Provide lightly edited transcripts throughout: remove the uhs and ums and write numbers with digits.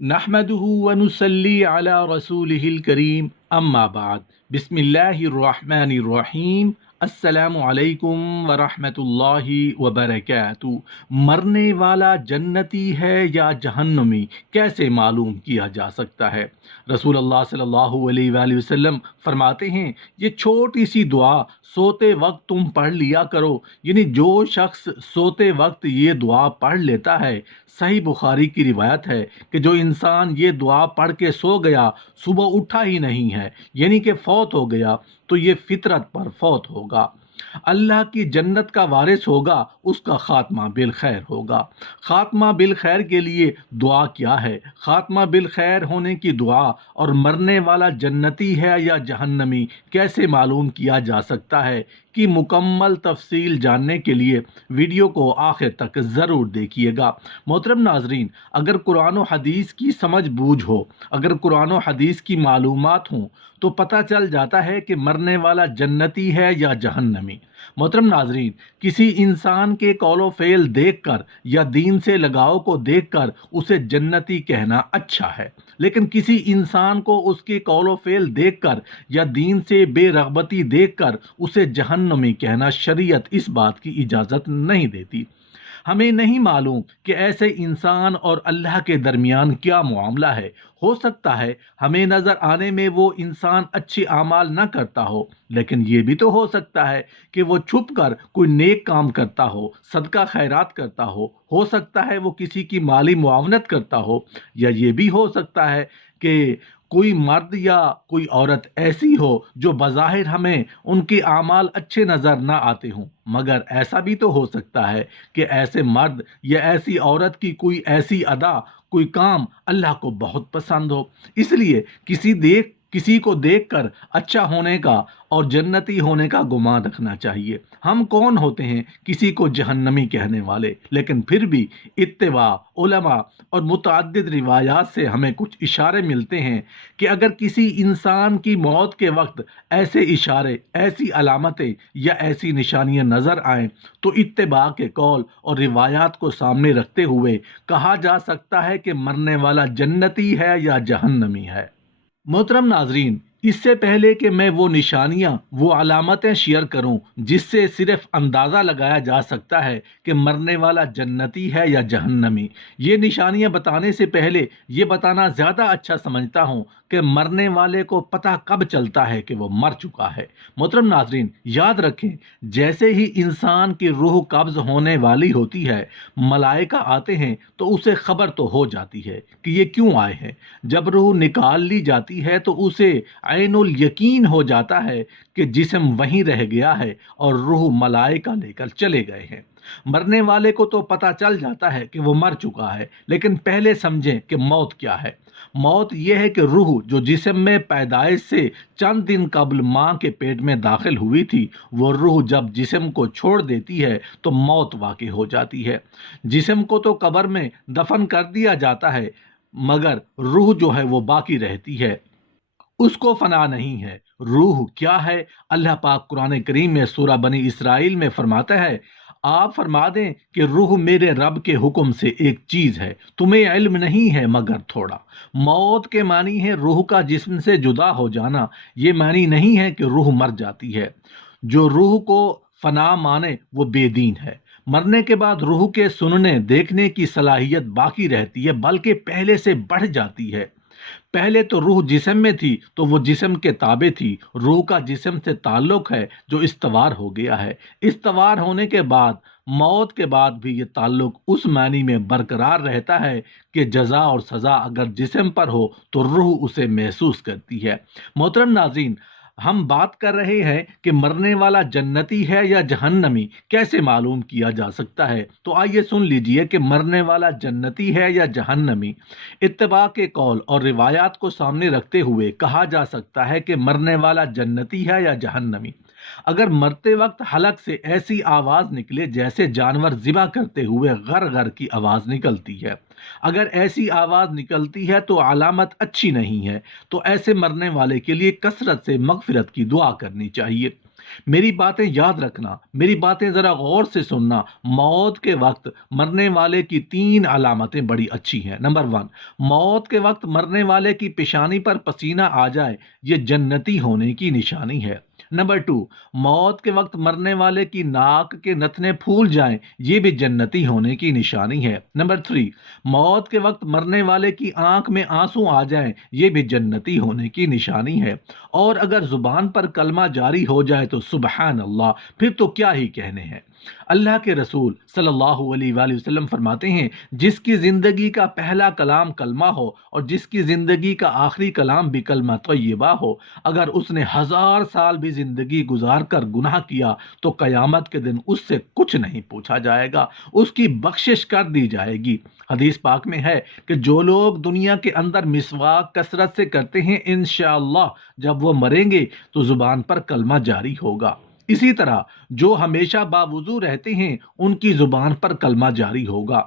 نحمده ونصلي على رسوله الكريم اما بعد بسم اللہ الرحمن الرحیم السلام علیکم ورحمۃ اللہ وبرکاتہ۔ مرنے والا جنتی ہے یا جہنمی کیسے معلوم کیا جا سکتا ہے؟ رسول اللہ صلی اللہ علیہ وآلہ وسلم فرماتے ہیں یہ چھوٹی سی دعا سوتے وقت تم پڑھ لیا کرو، یعنی جو شخص سوتے وقت یہ دعا پڑھ لیتا ہے، صحیح بخاری کی روایت ہے کہ جو انسان یہ دعا پڑھ کے سو گیا صبح اٹھا ہی نہیں ہے، یعنی کہ فوت ہو گیا، تو یہ فطرت پر فوت ہوگا، اللہ کی جنت کا وارث ہوگا، اس کا خاتمہ بالخیر ہوگا۔ خاتمہ بالخیر کے لیے دعا کیا ہے؟ خاتمہ بالخیر ہونے کی دعا اور مرنے والا جنتی ہے یا جہنمی کیسے معلوم کیا جا سکتا ہے کی مکمل تفصیل جاننے کے لیے ویڈیو کو آخر تک ضرور دیکھیے گا۔ محترم ناظرین، اگر قرآن و حدیث کی سمجھ بوجھ ہو، اگر قرآن و حدیث کی معلومات ہوں تو پتہ چل جاتا ہے کہ مرنے والا جنتی ہے یا جہنمی۔ محترم ناظرین، کسی انسان کے قول و فعل دیکھ کر یا دین سے لگاؤ کو دیکھ کر اسے جنتی کہنا اچھا ہے، لیکن کسی انسان کو اس کے قول و فعل دیکھ کر یا دین سے بے رغبتی دیکھ کر اسے جہنمی کہنا شریعت اس بات کی اجازت نہیں دیتی۔ ہمیں نہیں معلوم کہ ایسے انسان اور اللہ کے درمیان کیا معاملہ ہے۔ ہو سکتا ہے ہمیں نظر آنے میں وہ انسان اچھی اعمال نہ کرتا ہو، لیکن یہ بھی تو ہو سکتا ہے کہ وہ چھپ کر کوئی نیک کام کرتا ہو، صدقہ خیرات کرتا ہو سکتا ہے وہ کسی کی مالی معاونت کرتا ہو، یا یہ بھی ہو سکتا ہے کہ کوئی مرد یا کوئی عورت ایسی ہو جو بظاہر ہمیں ان کے اعمال اچھے نظر نہ آتے ہوں، مگر ایسا بھی تو ہو سکتا ہے کہ ایسے مرد یا ایسی عورت کی کوئی ایسی ادا، کوئی کام اللہ کو بہت پسند ہو۔ اس لیے کسی کو دیکھ کر اچھا ہونے کا اور جنتی ہونے کا گمان رکھنا چاہیے۔ ہم کون ہوتے ہیں کسی کو جہنمی کہنے والے؟ لیکن پھر بھی اتباع علماء اور متعدد روایات سے ہمیں کچھ اشارے ملتے ہیں کہ اگر کسی انسان کی موت کے وقت ایسے اشارے، ایسی علامتیں یا ایسی نشانیاں نظر آئیں تو اتباع کے قول اور روایات کو سامنے رکھتے ہوئے کہا جا سکتا ہے کہ مرنے والا جنتی ہے یا جہنمی ہے۔ محترم ناظرین، اس سے پہلے کہ میں وہ نشانیاں، وہ علامتیں شیئر کروں جس سے صرف اندازہ لگایا جا سکتا ہے کہ مرنے والا جنتی ہے یا جہنمی، یہ نشانیاں بتانے سے پہلے یہ بتانا زیادہ اچھا سمجھتا ہوں کہ مرنے والے کو پتہ کب چلتا ہے کہ وہ مر چکا ہے۔ محترم ناظرین، یاد رکھیں، جیسے ہی انسان کی روح قبض ہونے والی ہوتی ہے، ملائکہ آتے ہیں تو اسے خبر تو ہو جاتی ہے کہ یہ کیوں آئے ہیں۔ جب روح نکال لی جاتی ہے تو اسے عین الیقین ہو جاتا ہے کہ جسم وہیں رہ گیا ہے اور روح ملائکہ لے کر چلے گئے ہیں۔ مرنے والے کو تو پتہ چل جاتا ہے کہ وہ مر چکا ہے، لیکن پہلے سمجھیں کہ موت کیا ہے۔ موت یہ ہے کہ روح جو جسم میں پیدائش سے چند دن قبل ماں کے پیٹ میں داخل ہوئی تھی، وہ روح جب جسم کو چھوڑ دیتی ہے تو موت واقع ہو جاتی ہے۔ جسم کو تو قبر میں دفن کر دیا جاتا ہے، مگر روح جو ہے وہ باقی رہتی ہے، اس کو فنا نہیں ہے۔ روح کیا ہے؟ اللہ پاک قرآن کریم میں سورہ بنی اسرائیل میں فرماتا ہے، آپ فرما دیں کہ روح میرے رب کے حکم سے ایک چیز ہے، تمہیں علم نہیں ہے مگر تھوڑا۔ موت کے معنی ہے روح کا جسم سے جدا ہو جانا، یہ معنی نہیں ہے کہ روح مر جاتی ہے۔ جو روح کو فنا مانے وہ بے دین ہے۔ مرنے کے بعد روح کے سننے دیکھنے کی صلاحیت باقی رہتی ہے، بلکہ پہلے سے بڑھ جاتی ہے۔ پہلے تو روح جسم میں تھی تو وہ جسم کے تابع تھی، روح کا جسم سے تعلق ہے جو استوار ہو گیا ہے۔ استوار ہونے کے بعد، موت کے بعد بھی یہ تعلق اس معنی میں برقرار رہتا ہے کہ جزا اور سزا اگر جسم پر ہو تو روح اسے محسوس کرتی ہے۔ محترم ناظرین، ہم بات کر رہے ہیں کہ مرنے والا جنتی ہے یا جہنمی کیسے معلوم کیا جا سکتا ہے، تو آئیے سن لیجئے کہ مرنے والا جنتی ہے یا جہنمی۔ اتباع کے قول اور روایات کو سامنے رکھتے ہوئے کہا جا سکتا ہے کہ مرنے والا جنتی ہے یا جہنمی۔ اگر مرتے وقت حلق سے ایسی آواز نکلے جیسے جانور ذبح کرتے ہوئے غر غر کی آواز نکلتی ہے، اگر ایسی آواز نکلتی ہے تو علامت اچھی نہیں ہے، تو ایسے مرنے والے کے لیے کثرت سے مغفرت کی دعا کرنی چاہیے۔ میری باتیں یاد رکھنا، میری باتیں ذرا غور سے سننا۔ موت کے وقت مرنے والے کی 3 علامتیں بڑی اچھی ہیں۔ نمبر 1، موت کے وقت مرنے والے کی پیشانی پر پسینہ آ جائے، یہ جنتی ہونے کی نشانی ہے۔ نمبر 2، موت کے وقت مرنے والے کی ناک کے نتنے پھول جائیں، یہ بھی جنتی ہونے کی نشانی ہے۔ نمبر 3، موت کے وقت مرنے والے کی آنکھ میں آنسو آ جائیں، یہ بھی جنتی ہونے کی نشانی ہے۔ اور اگر زبان پر کلمہ جاری ہو جائے تو سبحان اللہ، پھر تو کیا ہی کہنے ہیں۔ اللہ کے رسول صلی اللہ علیہ وآلہ وسلم فرماتے ہیں، جس کی زندگی کا پہلا کلام کلمہ ہو اور جس کی زندگی کا آخری کلام بھی کلمہ طیبہ ہو، اگر اس نے 1000 سال بھی زندگی گزار کر گناہ کیا تو قیامت کے دن اس سے کچھ نہیں پوچھا جائے گا، اس کی بخشش کر دی جائے گی۔ حدیث پاک میں ہے کہ جو لوگ دنیا کے اندر مسواک کثرت سے کرتے ہیں، انشاءاللہ جب وہ مریں گے تو زبان پر کلمہ جاری ہوگا۔ اسی طرح جو ہمیشہ باوضو رہتے ہیں ان کی زبان پر کلمہ جاری ہوگا۔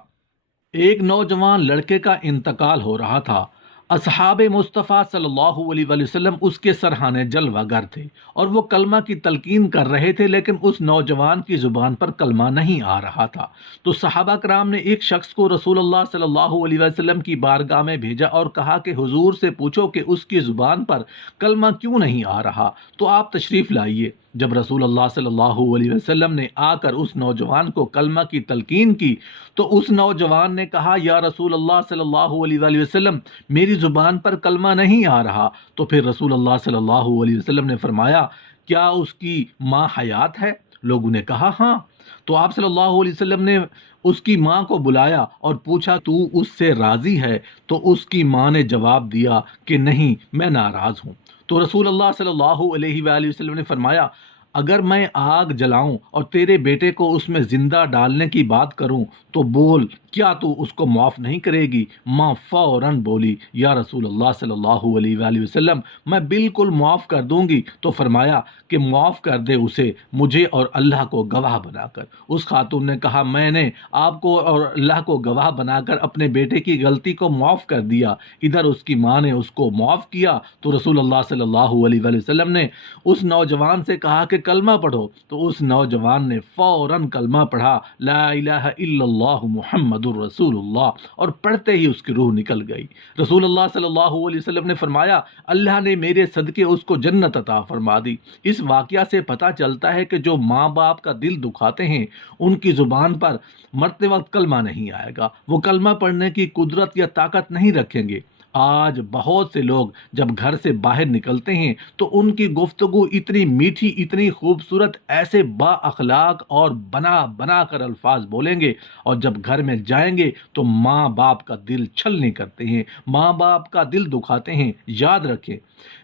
ایک نوجوان لڑکے کا انتقال ہو رہا تھا۔ اصحاب مصطفیٰ صلی اللہ علیہ وآلہ وسلم اس کے سرحانے جلوہ گر تھے اور وہ کلمہ کی تلقین کر رہے تھے، لیکن اس نوجوان کی زبان پر کلمہ نہیں آ رہا تھا۔ تو صحابہ کرام نے ایک شخص کو رسول اللہ صلی اللہ علیہ وسلم کی بارگاہ میں بھیجا اور کہا کہ حضور سے پوچھو کہ اس کی زبان پر کلمہ کیوں نہیں آ رہا، تو آپ تشریف لائیے۔ جب رسول اللہ صلی اللہ علیہ وسلم نے آ کر اس نوجوان کو کلمہ کی تلقین کی تو اس نوجوان نے کہا، یا رسول اللہ صلی اللہ علیہ وآلہ وسلم، میری زبان پر کلمہ نہیں آ رہا۔ تو پھر رسول اللہ صلی اللہ علیہ وسلم نے فرمایا، کیا اس کی ماں حیات ہے؟ لوگوں نے کہا ہاں۔ تو آپ صلی اللہ علیہ وسلم نے اس کی ماں کو بلایا اور پوچھا، تو اس سے راضی ہے؟ تو اس کی ماں نے جواب دیا کہ نہیں، میں ناراض ہوں۔ تو رسول اللہ صلی اللہ علیہ وآلہ وسلم نے فرمایا، اگر میں آگ جلاؤں اور تیرے بیٹے کو اس میں زندہ ڈالنے کی بات کروں تو بول، کیا تو اس کو معاف نہیں کرے گی؟ ماں فوراً بولی، یا رسول اللہ صلی اللہ علیہ وآلہ وسلم، میں بالکل معاف کر دوں گی۔ تو فرمایا کہ معاف کر دے اسے، مجھے اور اللہ کو گواہ بنا کر۔ اس خاتون نے کہا، میں نے آپ کو اور اللہ کو گواہ بنا کر اپنے بیٹے کی غلطی کو معاف کر دیا۔ ادھر اس کی ماں نے اس کو معاف کیا تو رسول اللہ صلی اللہ علیہ وآلہ وسلم نے اس نوجوان سے کہا کہ کلمہ پڑھو، تو اس نوجوان نے فوراً کلمہ پڑھا، لا الہ الا اللہ محمد الرسول اللہ، اور پڑھتے ہی اس کی روح نکل گئی۔ رسول اللہ صلی اللہ علیہ وسلم نے فرمایا، اللہ نے میرے صدقے اس کو جنت عطا فرما دی۔ اس واقعہ سے پتہ چلتا ہے کہ جو ماں باپ کا دل دکھاتے ہیں ان کی زبان پر مرتے وقت کلمہ نہیں آئے گا، وہ کلمہ پڑھنے کی قدرت یا طاقت نہیں رکھیں گے۔ آج بہت سے لوگ جب گھر سے باہر نکلتے ہیں تو ان کی گفتگو اتنی میٹھی، اتنی خوبصورت، ایسے با اخلاق اور بنا بنا کر الفاظ بولیں گے، اور جب گھر میں جائیں گے تو ماں باپ کا دل چھلنی کرتے ہیں، ماں باپ کا دل دکھاتے ہیں۔ یاد رکھیں،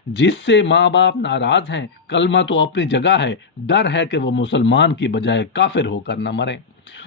جس سے ماں باپ ناراض ہیں، کلمہ تو اپنی جگہ ہے، ڈر ہے کہ وہ مسلمان کی بجائے کافر ہو کر نہ مریں۔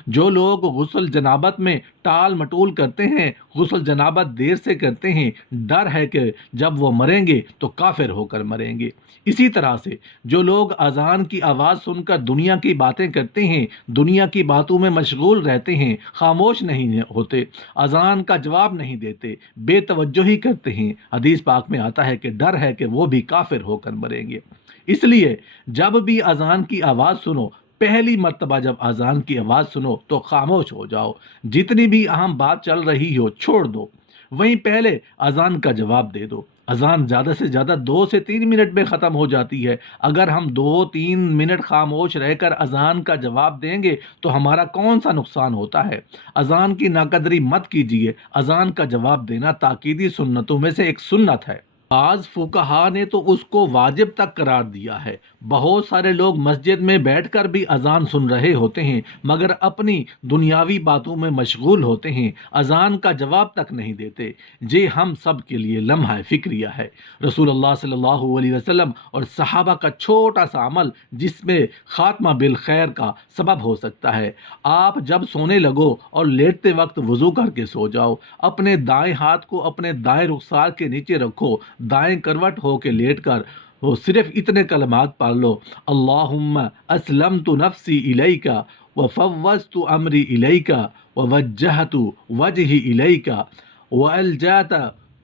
جو لوگ غسل جنابت میں ٹال مٹول کرتے ہیں، غسل جنابت دیر سے کرتے ہیں، ڈر ہے کہ جب وہ مریں گے تو کافر ہو کر مریں گے۔ اسی طرح سے جو لوگ اذان کی آواز سن کر دنیا کی باتیں کرتے ہیں، دنیا کی باتوں میں مشغول رہتے ہیں، خاموش نہیں ہوتے، اذان کا جواب نہیں دیتے، بے توجہی کرتے ہیں، حدیث پاک میں آتا ہے کہ ڈر ہے کہ وہ بھی کافر ہو کر مریں گے۔ اس لیے جب بھی اذان کی آواز سنو، پہلی مرتبہ جب اذان کی آواز سنو تو خاموش ہو جاؤ، جتنی بھی اہم بات چل رہی ہو چھوڑ دو، وہیں پہلے اذان کا جواب دے دو۔ اذان زیادہ سے زیادہ 2 سے 3 منٹ میں ختم ہو جاتی ہے۔ اگر ہم 2-3 منٹ خاموش رہ کر اذان کا جواب دیں گے تو ہمارا کون سا نقصان ہوتا ہے؟ اذان کی ناقدری مت کیجیے، اذان کا جواب دینا تاکیدی سنتوں میں سے ایک سنت ہے۔ بعض فقہا نے تو اس کو واجب تک قرار دیا ہے۔ بہت سارے لوگ مسجد میں بیٹھ کر بھی اذان سن رہے ہوتے ہیں مگر اپنی دنیاوی باتوں میں مشغول ہوتے ہیں، اذان کا جواب تک نہیں دیتے۔ یہ ہم سب کے لیے لمحہ فکریہ ہے۔ رسول اللہ صلی اللہ علیہ وسلم اور صحابہ کا چھوٹا سا عمل جس میں خاتمہ بالخیر کا سبب ہو سکتا ہے۔ آپ جب سونے لگو اور لیٹتے وقت وضو کر کے سو جاؤ، اپنے دائیں ہاتھ کو اپنے دائیں رخسار کے نیچے رکھو، دائیں کروٹ ہو کے لیٹ کر وہ صرف اتنے کلمات پڑھ لو، اللہم اسلمت نفسی الیک وفوضت امری الیک ووجہت وجہی الیک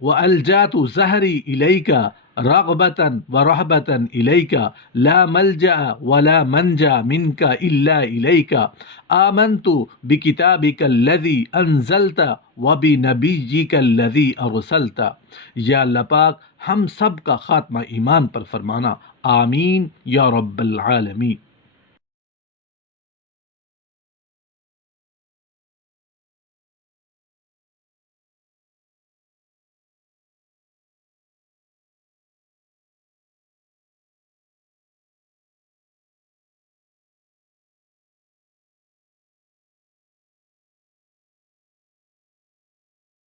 والجات ظہری الیک رغبتاً ورہبتاً الیک لا ملجأ ولا منجا منک الا الیک آمنت بکتابک الذی انزلت وبنبیک الذی ارسلت۔ یا اللہ پاک ہم سب کا خاتمہ ایمان پر فرمانا، آمین یا رب العالمین۔